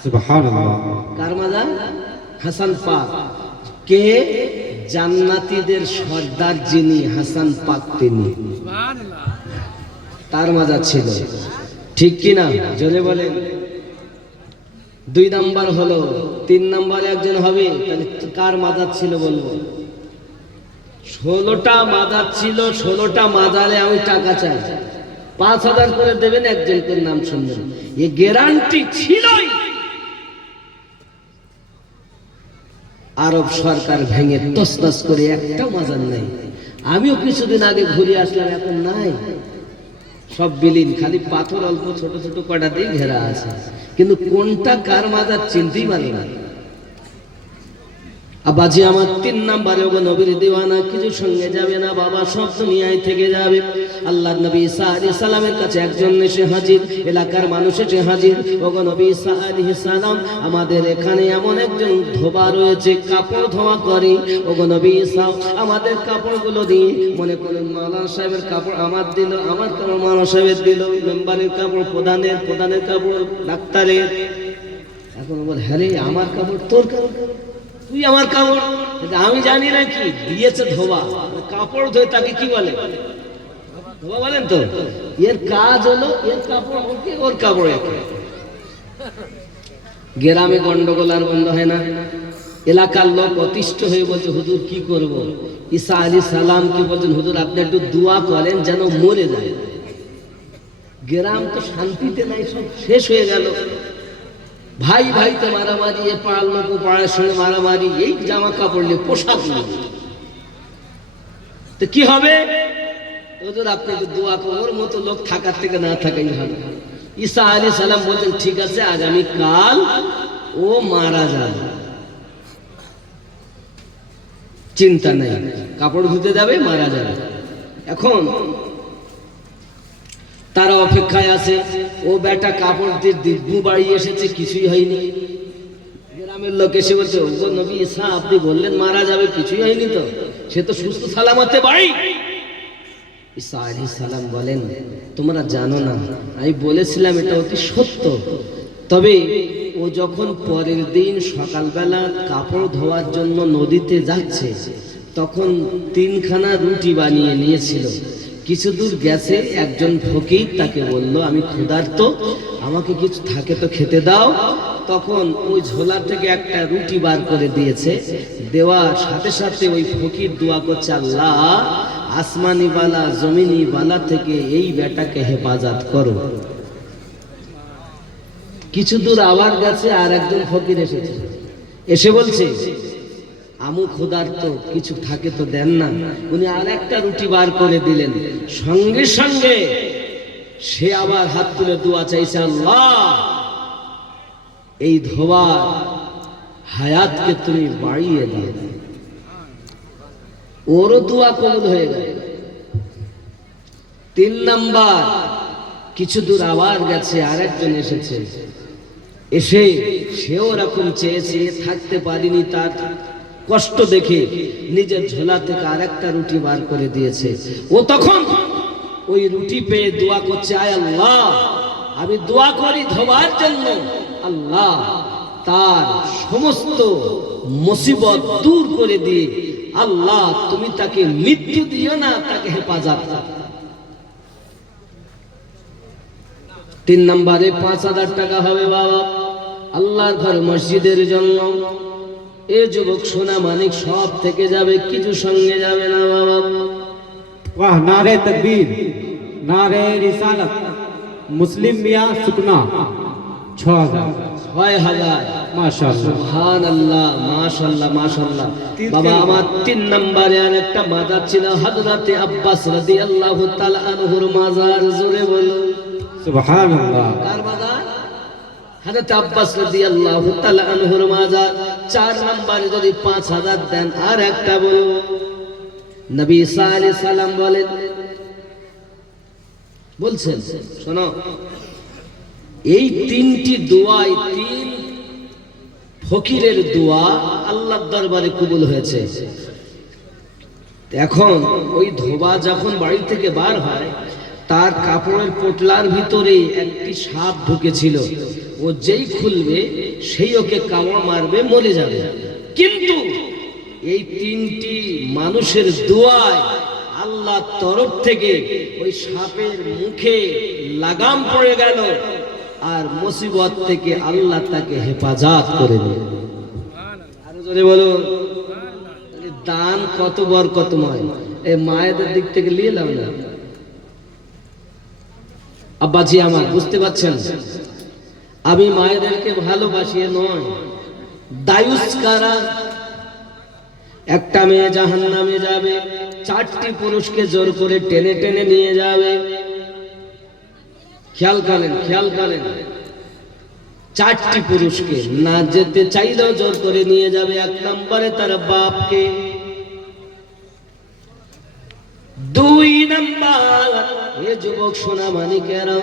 সুবহানাল্লাহ। কার মাজার? হাসান পাক। কে? জান্নাতীদের সর্দার যিনি হাসান পাক, তিনি, তার মাজার ছিল। ঠিক কি না? জোরে বলেন। দুই নাম্বার হলো। তিন নাম্বারে একজন হবে, তাহলে কার মাজার ছিল বলবো? 16টা মাজার ছিল। 16টা মাজারে আমি টাকা চাই, 5000 করে দেবেন, একজন করে নাম শুনবেন। এই গ্যারান্টি ছিলই। আরব সরকার ভেঙে তছনছ করে একটা মাজার নাই। আমিও কিছুদিন আগে ঘুরে আসলাম, এখন নাই, সব বিলীন, খালি পাথর অল্প ছোট ছোট কটা দিয়ে ঘেরা আছে, কিন্তু কোনটা কার মাজার চিনতেই পারি না। আবাজি আমার তিন নাম্বারে, ওগো নবীর দিওয়ানা, কিছু সঙ্গে যাবে না বাবা, সব দুনিয়ায় থেকে যাবে। আল্লাহর নবী ঈসা আলাইহিস সালামের কাছে একজন এসে হাজির, এলাকার মানুষ এসে হাজির। ওগো নবী ঈসা আলাইহিস সালাম, আমাদের এখানে এমন একজন ধোবা রয়েছে, কাপড় ধোয়া করে। ওগো নবী ঈসা, আমাদের কাপড়গুলো দিয়ে, মনে করেন মাওলানা সাহেবের কাপড় আমার দিল, আমার কাপড় মাওলানা সাহেবের দিল, মেম্বারের কাপড় প্রধানের, প্রধানের কাপড় ডাক্তারের। এখন বল, হ্যাঁ রে, আমার কাপড় তোর কাপড়, তুই আমার কাপড়। আমি জানি না কি দিয়েছে ধোবা, কাপড় ধোয় তাকে কি বলে? ধোবা বলেন তো। এর কাজ হলো এর কাপড় ওকে, ওর কাপড় একে। গ্রামে গন্ডগোল আর বন্ধ হয় না। এলাকার লোক অতিষ্ঠ হয়ে বলছে, হুজুর কি করব? ঈসা আলাইহিস সালাম কি বলছেন, হুজুর আপনি একটু দোয়া করেন যেন মরে যায়। গ্রাম তো শান্তিতে নাই, সব শেষ হয়ে গেল। ভাই ভাইতে মারামারি, এ পাড়ার লোক ও পাড়ার সঙ্গে মারামারি, এই জামা কাপড় নিয়ে, পোশাক নিয়ে। তো কি হবে? হুজুর আপনি একটু দোয়া করুন, ওর মতো লোক থাকার থেকে না থাকাই ভালো। ঈসা আলাইহিস সালাম বলছেন, ঠিক আছে, আগামী কাল ও মারা যাবে, চিন্তা নেই, কাপড় ধুতে যাবে, মারা যাবে। এখন তারা অপেক্ষায় আছে। ও বেটা কাপড় দিয়ে দিব্যু বাড়ি এসেছে, কিছুই হয়নি। গ্রামের লোক এসে বলছে, ও নবী ঈসা আপনি বললেন মারা যাবে, কিছুই হয়নি তো, সে তো সুস্থ সালামতে বাড়ি। ঈসা আলাইহিস সালাম বলেন, তোমরা জানো না, আমি বলেছিলাম এটা অতি সত্য। তবে ও যখন পরের দিন সকালবেলা কাপড় ধোয়ার জন্য নদীতে যাচ্ছে, তখন 3খানা রুটি বানিয়ে নিয়েছিল। কিছু দূর গেছে, একজন ফকির তাকে বলল, আমি ক্ষুধার্ত, আমাকে কিছু থাকে তো খেতে দাও। তখন ওই ঝোলা থেকে একটা রুটি বার করে দিয়েছে। দেওয়ার সাথে সাথে ওই ফকির দোয়া করছে, আল্লাহ আসমানি বালা জমিনি বালা থেকে এই বেটাকে হেফাজত করো। কিছু দূর আবার গেছে, আর একজন ফকির এসেছে, এসে বলছে, আমু ক্ষুধার্ত, কিছু থাকে তো দেন না। উনি আর একটা রুটি বার করে দিলেন। সঙ্গে সঙ্গে সে আবার হাত তুলে দোয়া চাইছে, আল্লাহ এই ধোবা হায়াতকে তুমি বাড়িয়ে দাও। ওরও দোয়া কবুল হয়ে গেল। 3 নাম্বার, কিছু দূর আবার গেছে, আরেকজন এসেছে, এসে সেও এরকম চেয়েছে, থাকতে পারিনি, তার কষ্ট দেখে নিজের ঝোলা থেকে আরেকটা রুটি বার করে দিয়েছে। ও তখন ওই রুটি পেয়ে দোয়া করছে, আয় আল্লাহ, আমি দোয়া করি ধোবার জন্য, আল্লাহ তার সমস্ত মুসিবত দূর করে দিয়ে, আল্লাহ তুমি তাকে মৃত্যু দিও না, তাকে হেফাজত। 3 নম্বরে 5000 টাকা হবে বাবা, আল্লাহর ঘর মসজিদের জন্য। এ যুবক সোনা মানিক সব থেকে যাবে, কিছু সঙ্গে যাবে না বাবা। वाह, नारे तकबीर, नारे रिसालत, मुस्लिम मियां सुकना 6000। 6000 माशाल्लाह, সুবহানাল্লাহ, মাশাআল্লাহ, মাশাআল্লাহ। বাবা আমার 3 নম্বরে আর একটা মাজার ছিল, হযরতে আব্বাস রাদিয়াল্লাহু তাআলা আনহুর মাজার, জোরে বলো सुबहानल्लाह। কার মাজার? হযরত আব্বাস রাদিয়াল্লাহু তাআলা আনহুর মাজার। 4 নম্বরে যদি 5000 দেন, আর একটা বলবো, নবী ঈসা আলাইহিস সালাম বলছেন, শোনো, এই 3টি দোয়াই, 3 ফকিরের দোয়া আল্লাহর দরবারে কবুল হয়েছে। এখন ওই ধোবা যখন বাড়ি থেকে বার হয়, তার কাপড়ের পোটলার ভিতরে একটি সাপ ঢুকেছিল। ও যেই খুলবে সেই ওকে কামড় মারবে, মরে যাবে। কিন্তু এই তিনটি মানুষের দোয়ায় আল্লাহর তরফ থেকে ওই সাপের মুখে লাগাম পড়ে গেল, আর মুসিবত থেকে আল্লাহ তাকে হেফাজত করে দিল। আরো জোরে বলো, দান কত বরকতময়। এই মায়েদের দিক থেকে নিয়ে নাও না আব্বাজি আমার, বুঝতে পারছেন? আমি মায়েদেরকে ভালোবাসি নয়, দায়ুস কারা। একটা মেয়ে জাহান্নামে যাবে, 4টি পুরুষকে জোর করে টেনে টেনে নিয়ে যাবে। খেয়াল করেন, খেয়াল করেন, 4টি পুরুষকে না যেতে চাইলেও জোর করে নিয়ে যাবে। 1 নম্বরে তার বাপকে, 2 নম্বর এ যুবক সোনা মানিকেরা,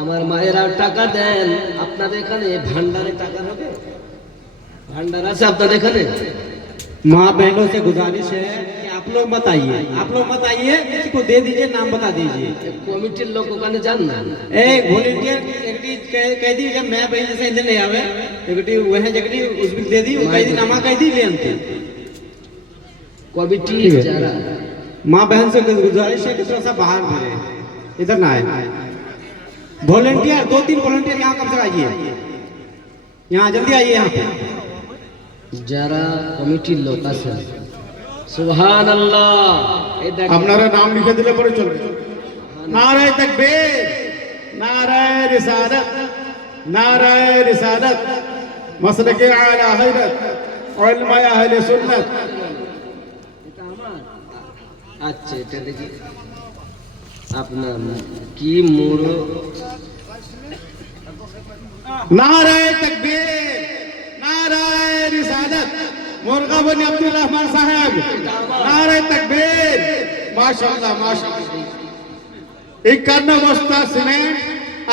আমার মায়েরা টাকা দেন। আপনাদের এখানে ভান্ডারে টাকা হবে? ভান্ডার আছে আপনাদের এখানে? माँ बहनों से गुजारिश है कि आप लोग मत आइए, किसी को दे दीजिए, नाम बता दीजिए। কমিটির লোক ওখানে যান না। एक वॉलंटियर एकटी कह दी जब मैं बहन से इंजन ले आवे, एकटी वह जगटी उसको दे दी, वो कह दी नामा कह दी ले अंते। কমিটি যারা माँ बहन से गुजारिश है कि थोड़ा सा बाहर मिले, इधर ना आए। वॉलंटियर 2-3 वॉलंटियर यहाँ कम से आइए, यहाँ जल्दी आइए यहाँ पे। যারা কমিটির লোক আছে, সুবহানাল্লাহ, এই দেখেন আপনারা নাম লিখে দিলে পরে চলবে। নারায়ে তাকবীর, নারায়ে রিসালাত, নারায়ে রিসালাত, মাসলাকে আলা হায়রাত, উলামা আহলে সুন্নাত। এটা আমার। আচ্ছা, এটা দেখি আপনার কি মুড়ো। নারায়ে তাকবীর, নারায়ে রিসালাত, মুরগা বনি আব্দুর রহমান সাহেব। নারায়ে তাকবীর, মাশাআল্লাহ মাশাআল্লাহ। 51 বস্তা সিমেন্ট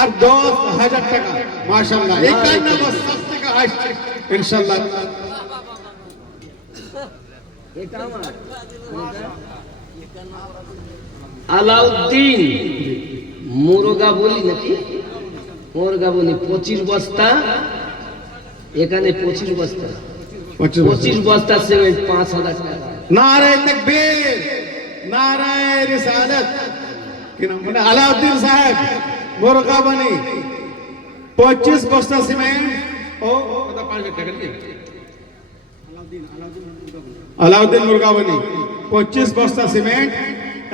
আর 10,000 টাকা, মাশাআল্লাহ। 51 বস্তা থেকে আসছে ইনশাআল্লাহ। এটা আমার। আলাউদ্দিন মুরগা বলি নাকি, মুরগা বলি 25 বস্তা, এখানে 25 বস্তা, 25 বস্তা সিমেন্ট 5,000 টাকা। नारे तकबीर, नाराए रिसालत। कि नाम बोले? अलाउद्दीन साहब मुर्गा बनी 25 बस्ता सीमेंट ओ अलाउद्दीन मुर्गा बनी 25 बस्ता सीमेंट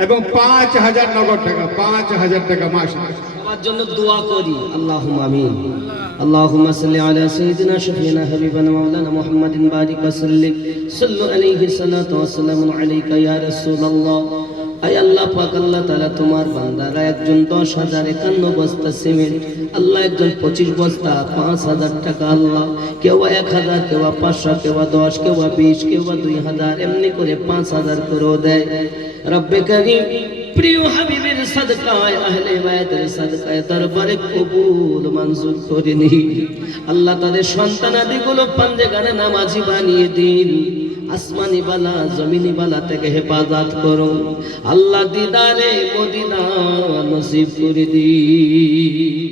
এবং 5,000 নগদ টাকা, 5,000 টাকা। মাশাআল্লাহ। সবার জন্য দোয়া করি, আল্লাহুম্মা আমিন। আল্লাহুম্মা সাল্লি আলা সাইয়্যিদিনা শাফিনা হাবিবানা মাওলানা মুহাম্মাদিন বারিক ওয়া সাল্লিম, সাল্লু আলাইহি সাল্লাতু ওয়া সালামু আলাইকা ইয়া রাসূলুল্লাহ। আয় আল্লাহ পাক, আল্লাহ তাআলা তোমার বান্দারা একজন 10,051 বস্তা সিমেন্ট, আল্লাহ একজন 25 বস্তা 5,000 টাকা, আল্লাহ কেউ 1,000, কেউ 500, কেউ 10, কেউ 20, কেউ 2,000, এমনি করে 5,000 করে দেয়। রব্বে কারীম, প্রিয় হাবিবের সাদকায়, আহলে বায়াতের সাদকায় দরবারে কবুল মঞ্জুর করে নিন। আল্লাহ তাদের সন্তানাদিগুলো পাঞ্জেগানে নামাজি বানিয়ে দিন। আসমানি বালা জমিনি বালা থেকে হেফাজত করো আল্লাহ, দিদারে মদিনা নসিব করে দিন।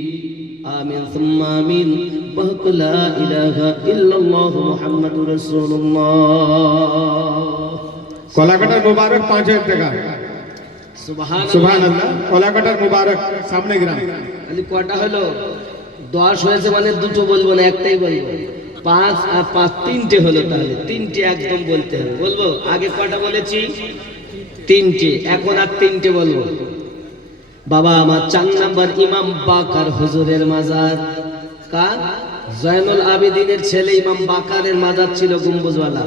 আমিন সুম্মা আমিন। বাহকু লা ইলাহা ইল্লাল্লাহ মুহাম্মাদুর রাসূলুল্লাহ। কলাকাটার মুবারক 5,000 টাকা। সুবহানাল্লাহ। কলাকাটার মুবারক সামনে গ্রাম। খালি কটা হলো? 10 হয়েছে মানে দুটো বলবো না, একটাই বলবো। 5 আর 5 3টে হলো, তাহলে 3টে একদম বলতে হবে। বলবো আগে কটা বলেছি? 3টে, এখন আর 3টে বলবো। বাবা আমার 4 নাম্বার ইমাম বাকার হুজুরের মাজার। কার? জয়নুল আবেদিনের ছেলে ইমাম বাকারের মাজার ছিল গম্বুজওয়ালা।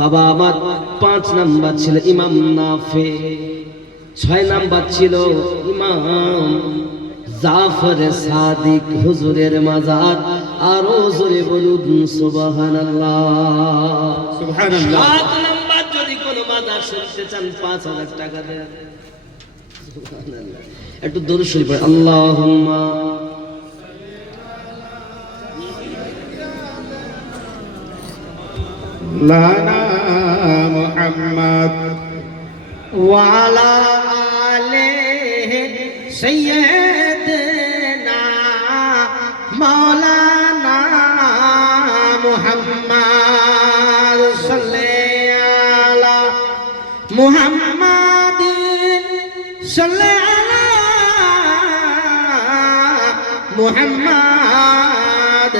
বাবা আমার 5 নাম্বার ছিল ইমাম নাফে, 6 নাম্বার ছিল ইমাম জাফর সাদিক হুজুরের মাজার। আরো জোরে বলুন সুবহানাল্লাহ। সুবহানাল্লাহ। 7 নাম্বার যদি কোনো মাজার শুনতে চান 5,000 টাকা দেন। সুবহানাল্লাহ। একটু দরুদ শরীফ পড়ে, আল্লাহুম্মা লানা মুহাম্মদ वाला आले सैयदना मौलाना मुहम्मद सल्लल्लाहु अला मुहम्मद सल्लल्लाहु अला मुहम्मद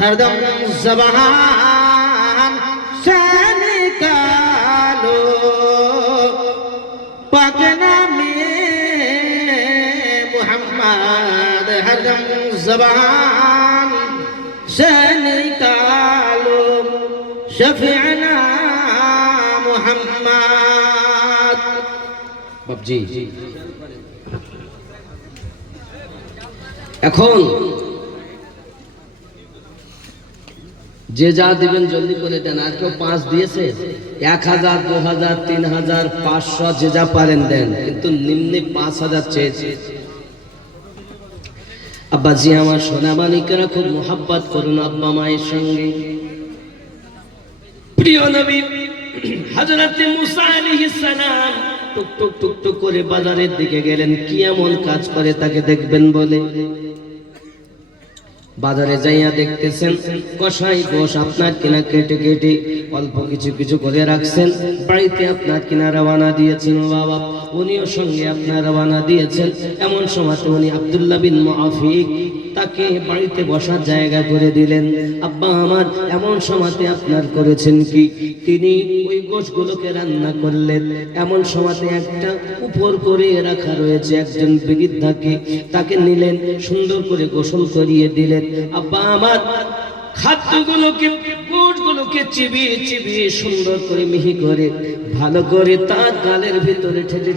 हरदम ज़बान से निकालो पाक नामे मुहम्मद हरदम ज़बान से निकालो शफीअना मुहम्मद। বাবজি এখন যে যা দিবেন জলদি করে দেন। আর কেউ 5 দিয়েছে, 1000, 2000, 3000, 500 যে যা পারেন দেন, কিন্তু নিম্নে 5000 চেয়েছে। আব্বাজি আমার সোনা মানিকেরা খুব মোহাব্বত করুন আব্বা মায়ের সঙ্গে। প্রিয় নবী হযরত মুসা আলাইহিস সালাম টুক টুক টুক টুক করে বাজারের দিকে গেলেন, কি এমন কাজ করে তাকে দেখবেন বলে। বাজারে যাইয়া দেখতেছেন কসাই গোশ আপনার কিনা কেটে কেটে অল্প কিছু কিছু করে রাখছেন। বাড়িতে আপনার কিনা রওনা দিয়েছেন বাবা, উনিও সঙ্গে আপনার রওনা দিয়েছেন। এমন সময় উনি আব্দুল্লাহ বিন মুআফিক তাকে বাড়িতে বসার জায়গা করে দিলেন। আব্বা আমার এমন সময়তে আপনার করেছেন কি, তিনি ওই গোশগুলোকে রান্না করলেন। এমন সময়তে একটা উপর করে রাখা রয়েছে একজন বৃদ্ধাকে, তাকে নিলেন, সুন্দর করে গোসল করিয়ে দিলেন। আব্বা আমার খাদ্যগুলোকে গোশগুলোকে চিবিয়ে চিবিয়ে সুন্দর করে মিহি করে ভালো করে তার গালের ভিতরে ঠেলে